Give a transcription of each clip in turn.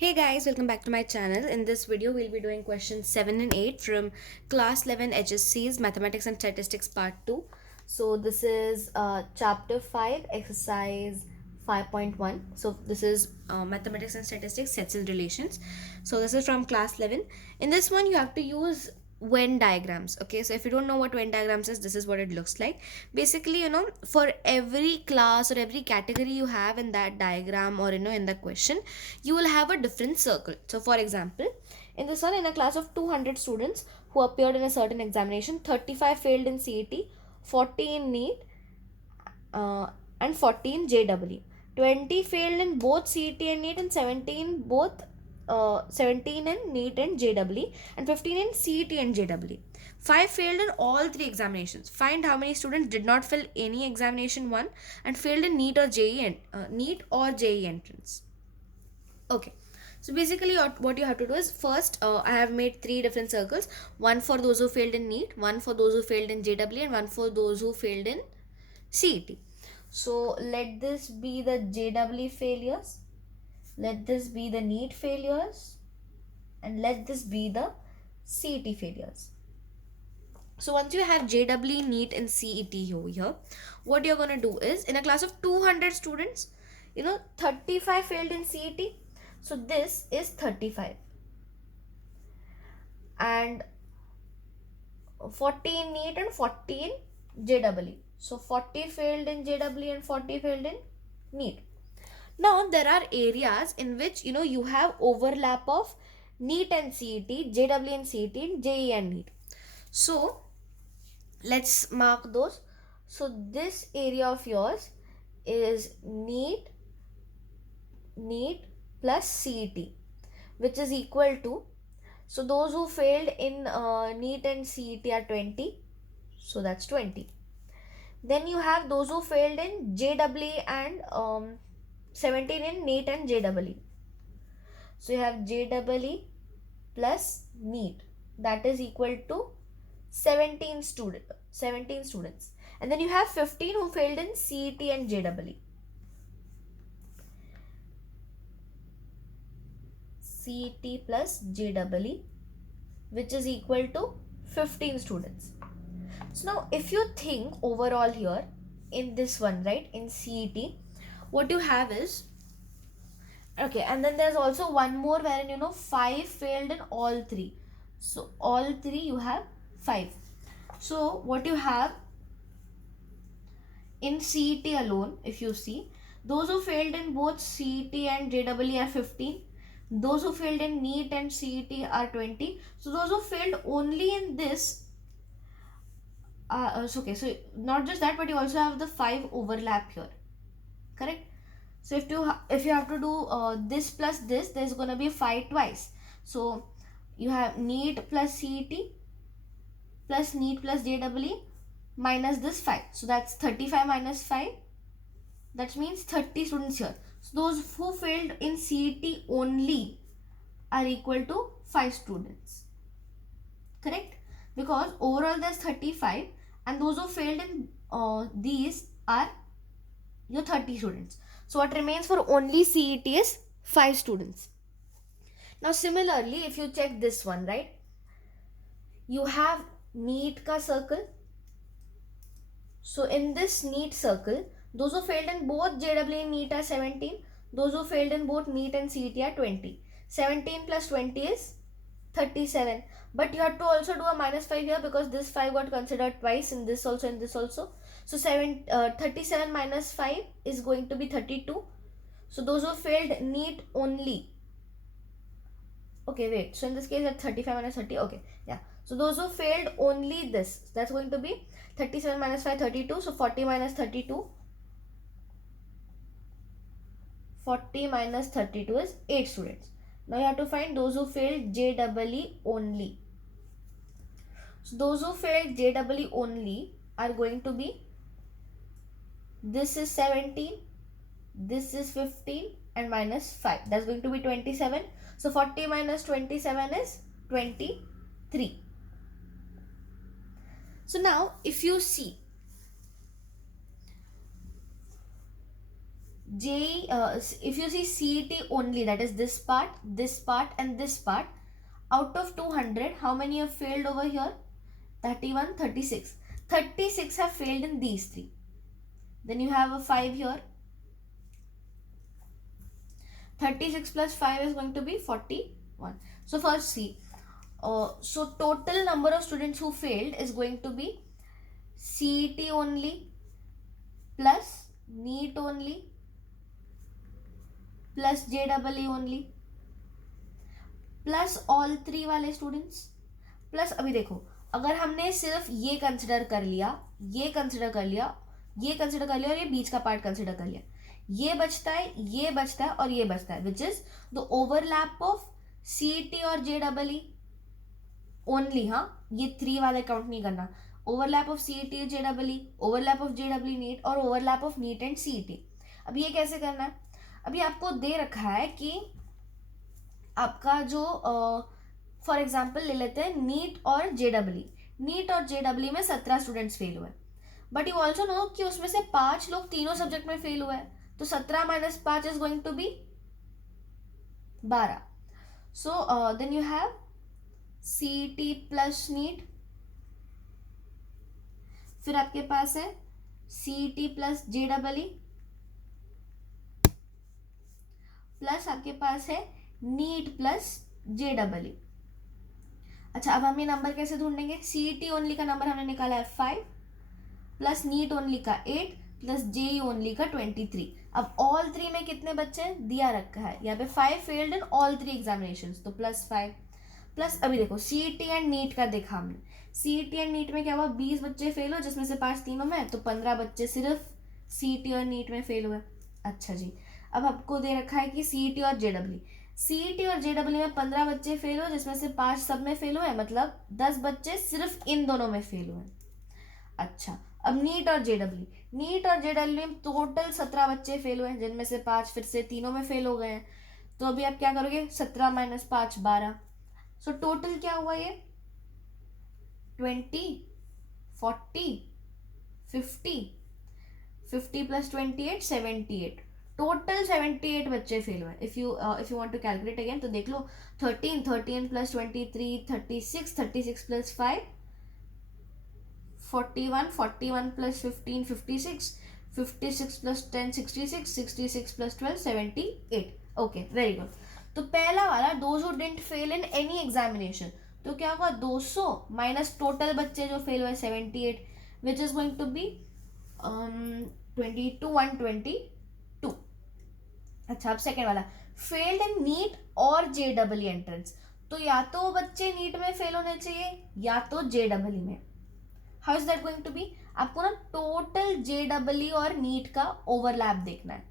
Hey guys, welcome back to my channel. In this video, we'll be doing questions 7 and 8 from class 11 HSC's Mathematics and Statistics Part 2. So this is chapter 5, exercise 5.1. So this is Mathematics and Statistics, Sets and Relations. So this is from class 11. In this one, you have to use Venn diagrams. Okay, so if you don't know what Venn diagrams is, this is what it looks like. Basically, for every class or every category you have in that diagram or in the question, you will have a different circle. So for example, in this one, in a class of 200 students who appeared in a certain examination, 35 failed in CET, 40 in NEET, and 40 in JEE. 20 failed in both CET and NEET, and 17 in NEET and JEE, and 15 in CET and JEE. 5 failed in all three examinations. Find how many students did not fill any examination one and failed in NEET or JEE entrance. Okay, so basically what you have to do is first, I have made three different circles: one for those who failed in NEET, one for those who failed in JEE, and one for those who failed in CET. So let this be the JEE failures, let this be the NEET failures, and let this be the CET failures. So once you have JEE, NEET, and CET over here, what you're going to do is, in a class of 200 students, 35 failed in CET. So this is 35. And 40 in NEET and 40 in JEE. So 40 failed in JEE and 40 failed in NEET. Now there are areas in which you have overlap of NEET and CET, JEE and CET, and JEE and NEET. So let's mark those. So this area of yours is NEET plus CET, which is equal to, so those who failed in NEET and CET are 20, so that's 20. Then you have those who failed in JEE and 17 in NEET and JEE. So you have JEE plus NEET, that is equal to 17 students. And then you have 15 who failed in CET and JEE. CET plus JEE, which is equal to 15 students. So now if you think overall here in this one, right, in CET, what you have is, okay, and then there's also one more wherein 5 failed in all three. So all three you have 5. So what you have in CET alone, if you see, those who failed in both CET and JEE are 15. Those who failed in NEET and CET are 20. So those who failed only in this, okay, so not just that, but you also have the 5 overlap here, correct? So if you have to do this plus this, there's gonna be 5 twice. So you have NEET plus CET plus NEET plus JEE minus this 5. So that's 35 minus 5. That means 30 students here. So those who failed in CET only are equal to 5 students. Correct? Because overall there's 35, and those who failed in these are your 30 students. So what remains for only CET is 5 students. Now similarly, if you check this one, right, you have NEET ka circle. So in this NEET circle, those who failed in both JEE and NEET are 17. Those who failed in both NEET and CET are 20. 17 plus 20 is 37. But you have to also do a minus 5 here, because this 5 got considered twice, in this also, in this also. So 37 minus 5 is going to be 32. So those who failed NEET only. Okay, wait. So in this case, at 35 minus 30. Okay, yeah. So those who failed only this, that's going to be 37 minus 5, 32. So 40 minus 32. 40 minus 32 is 8 students. Now you have to find those who failed JEE only. So those who failed JEE only are going to be, this is 17, this is 15, and minus 5. That's going to be 27. So 40 minus 27 is 23. So now if you see, JEE, if you see CET only, that is this part, and this part, out of 200, how many have failed over here? 31, 36. 36 have failed in these three. Then you have a 5 here. 36 plus 5 is going to be 41. So first see, so total number of students who failed is going to be CET only plus NEET only plus JEE only plus all 3 वाले students plus अभी देखो, अगर हमने सिर्फ ये consider कर लिया, ये कंसिडर कर लिया, ये कंसिडर कर लिया और ये बीच का पार्ट कंसिडर कर लिया, ये बचता है, ये बचता है और ये बचता है, which is the overlap of CET और JEE ओनली. हाँ, ये 3 वाले काउंट नहीं करना. Overlap of CET JEE, overlap of JEE NEET और overlap of NEET and CET. अब ये कैसे करना है? अभी आपको दे रखा है कि आपका जो फॉर एग्जाम्पल ले लेते हैं नीट और JEE. नीट और JEE में 17 स्टूडेंट्स फेल हुए, बट यू ऑल्सो नो कि उसमें से 5 लोग तीनों सब्जेक्ट में फेल हुए हैं, तो 17 minus 5 is going to be 12. So then you have CET plus NEET, फिर आपके पास है CET प्लस JEE प्लस आपके पास है नीट प्लस JEE. अच्छा, अब हम ये नंबर कैसे ढूंढेंगे? CET ओनली का नंबर हमने निकाला है 5 प्लस नीट ओनली का 8 प्लस JEE ओनली का 23. अब ऑल 3 में कितने बच्चे हैं दिया रखा है यहाँ पे, 5 फेल्ड इन ऑल 3 एग्जामिनेशंस, तो प्लस 5 प्लस अभी देखो CET एंड नीट का देखा हमने. CET एंड नीट में क्या हुआ? 20 बच्चे फेल हुए जिसमें से 5 तीनों में, तो 15 बच्चे सिर्फ CET और नीट में फेल हुए. अच्छा जी, अब आपको दे रखा है कि CET और JEE. CET और JEE में 15 बच्चे फेल हुए जिसमें से 5 सब में फेल हुए, मतलब 10 बच्चे सिर्फ इन दोनों में फेल हुए. अच्छा, अब नीट और JEE. नीट और JEE में टोटल 17 बच्चे फेल हुए जिनमें से 5 फिर से तीनों में फेल हो गए हैं. तो अभी आप क्या करोगे? 17 माइनस 5 12. सो टोटल क्या हुआ? ये 20 40 50 50 प्लस 28 78. टोटल 78 बच्चे फेल हुए. If you want to calculate again तो देख लो, 13 plus 23 36 plus 5 41 plus 15 56 plus 10 66 plus 12 78. Okay, very good. तो पहला वाला those who didn't fail in any examination, तो क्या होगा? 200 माइनस टोटल बच्चे जो फेल हुए 78, which is going to be 122. अच्छा, अब सेकेंड वाला फेल्ड इन नीट और JEE एंट्रेंस, तो या तो वो बच्चे नीट में फेल होने चाहिए या तो JEE में. How is that going to be? आपको ना टोटल JEE और नीट का ओवरलैप देखना है,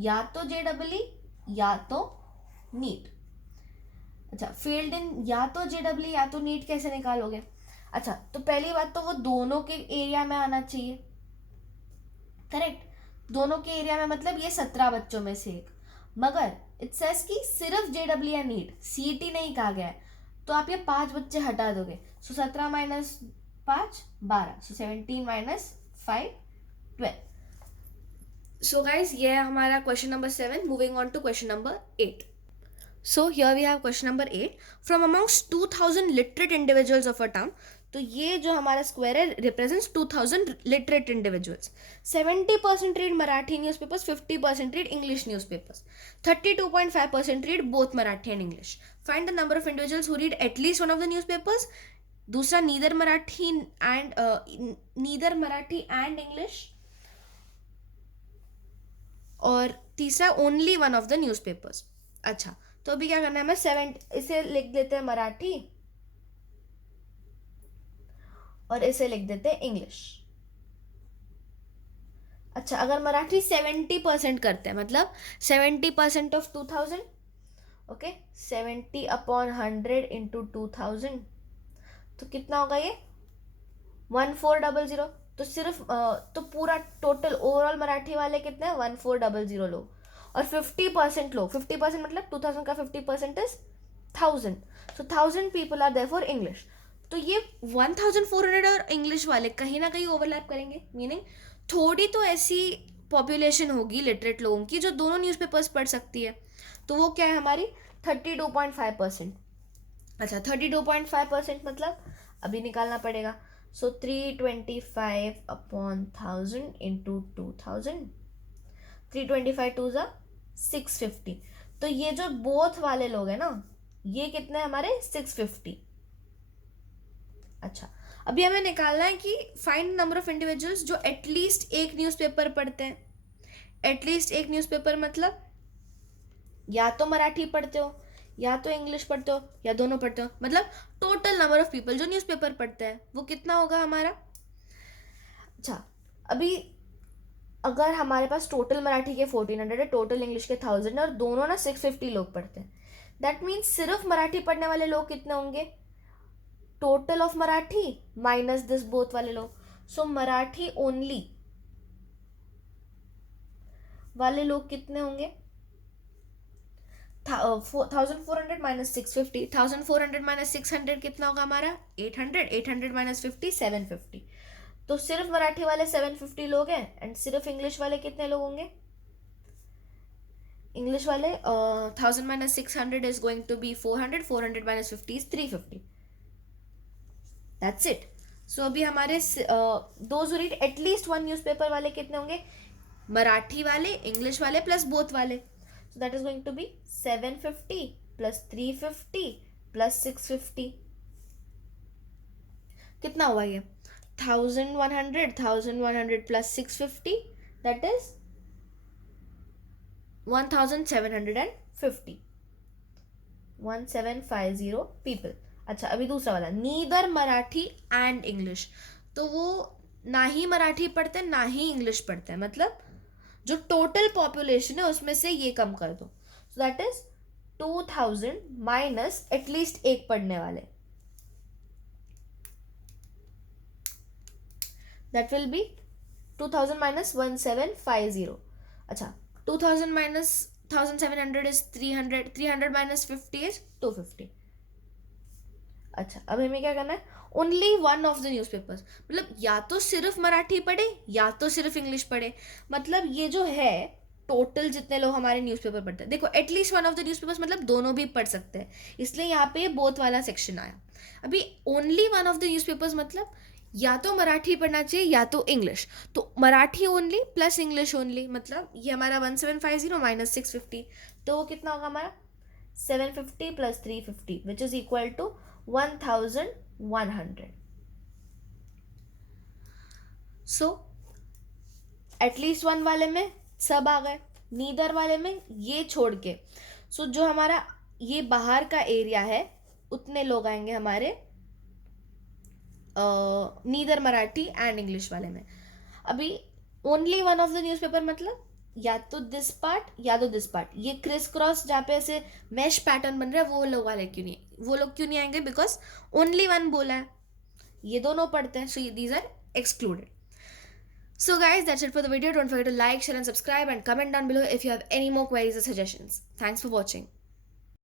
या तो JEE या तो नीट. अच्छा, फेल्ड इन या तो JEE या तो नीट कैसे निकालोगे? अच्छा, तो पहली बात तो वो दोनों के एरिया में आना चाहिए, करेक्ट. दोनों के एरिया में मतलब ये 17 बच्चों में से एक, मगर इट सेज कि सिर्फ JEE या नीट, CET नहीं कहा गया है, तो आप ये 5 बच्चे हटा दोगे. So 17 minus 5 12, so 17 minus 5 12. So guys, ये है हमारा question number 7. Moving on to question number 8. So here we have question number 8. From amongst 2000 literate individuals of a town, तो ये जो हमारा स्क्वायर है represents 2000 literate individuals. 70% read Marathi newspapers, 50% read English newspapers, 32.5% read both Marathi and English. Find the number of individuals who read at least one of the newspapers. दूसरा neither Marathi and English, और तीसरा only one of the newspapers. अच्छा, तो अभी क्या करना है? हमें 7 इसे लिख देते हैं मराठी और इसे लिख देते हैं इंग्लिश. अच्छा, अगर मराठी 70% करते हैं, मतलब 70% ऑफ 2000, ओके, 70 अपॉन 100 इंटू 2000, तो कितना होगा ये? 1400. तो सिर्फ तो पूरा टोटल ओवरऑल मराठी वाले कितने हैं? 1400 लो, और 50% लो. 50% मतलब 2000 का 50% is 1000. So 1000 people are there for English. तो ये 1400 और इंग्लिश वाले कहीं ना कहीं ओवरलैप करेंगे, मीनिंग थोड़ी तो ऐसी पॉपुलेशन होगी लिटरेट लोगों की जो दोनों न्यूज़पेपर्स पढ़ सकती है, तो वो क्या है हमारी 32.5%। अच्छा 32.5% मतलब अभी निकालना पड़ेगा। सो 325/1000 इंटू 2000, 325 टू ज़ा 650। तो ये जो बोथ वाले लोग हैं ना, ये कितने हमारे 650। अच्छा अभी हमें निकालना है कि फाइंड नंबर ऑफ इंडिविजुअल्स जो एटलीस्ट एक न्यूज़पेपर पढ़ते हैं। एटलीस्ट एक न्यूज़पेपर मतलब या तो मराठी पढ़ते हो, या तो इंग्लिश पढ़ते हो, या दोनों पढ़ते हो, मतलब टोटल नंबर ऑफ पीपल जो न्यूज़पेपर पढ़ते हैं वो कितना होगा हमारा। अच्छा अभी अगर हमारे पास टोटल मराठी के 1400 है, टोटल इंग्लिश के 1000 है, और दोनों ना 650 लोग पढ़ते हैं, दैट मीन्स सिर्फ मराठी पढ़ने वाले लोग कितने होंगे, total of Marathi minus this both वाले लोग। सो मराठी ओनली वाले लोग कितने होंगे, 1400 माइनस 650, 1400 माइनस 600 कितना होगा हमारा 800, 800 माइनस 50 750। तो सिर्फ मराठी वाले 750 लोग हैं, एंड सिर्फ इंग्लिश वाले कितने लोग होंगे, इंग्लिश वाले 1000 minus 600 is going to be 400, 400 minus 50 is 350। That's it. So अभी हमारे those who read at least one newspaper वाले कितने होंगे, मराठी वाले, इंग्लिश वाले प्लस बोथ वाले। So that is going to be 750 plus 350 plus 650। कितना हुआ ये 1100, 1100 प्लस 650 दैट इज 1750, 1750 पीपल। अच्छा अभी दूसरा वाला, नीदर मराठी एंड इंग्लिश, तो वो ना ही मराठी पढ़ते हैं ना ही इंग्लिश पढ़ते हैं, मतलब जो टोटल पॉपुलेशन है उसमें से ये कम कर दो। सो दैट इज 2000 माइनस एटलीस्ट एक पढ़ने वाले, दैट विल बी 2000 माइनस 1750। अच्छा 2000 माइनस 1700 इज 300, 300 माइनस 50 इज 250। अच्छा अब हमें क्या करना है, only one of the newspapers, मतलब या तो सिर्फ मराठी पढ़े या तो सिर्फ इंग्लिश पढ़े, मतलब ये जो है टोटल जितने लोग हमारे न्यूज़पेपर पढ़ते हैं, देखो at least one of the newspapers मतलब दोनों भी पढ़ सकते हैं, इसलिए यहाँ पे बोथ वाला सेक्शन आया। अभी only one of the newspapers मतलब या तो मराठी पढ़ना चाहिए या तो इंग्लिश, तो Marathi only plus English only, मतलब ये हमारा 1750 माइनस 650, तो वो कितना होगा हमारा 750 plus 350 which is equal to 1100। So at least one वाले में सब आ गए, नीदर वाले में ये छोड़ के, सो जो हमारा ये बाहर का एरिया है उतने लोग आएंगे हमारे नीदर मराठी एंड इंग्लिश वाले में। अभी only one of the newspaper मतलब या तो दिस पार्ट या तो दिस पार्ट, ये क्रिस क्रॉस जहाँ पे ऐसे मैश पैटर्न बन रहा है वो लोग वाले क्यों नहीं, वो लोग क्यों नहीं आएंगे, बिकॉज ओनली वन बोला है, ये दोनों पढ़ते हैं, so these are excluded. So guys, that's it for the video. Don't forget to like, share and subscribe and comment down below if you have any more queries or suggestions. Thanks for watching.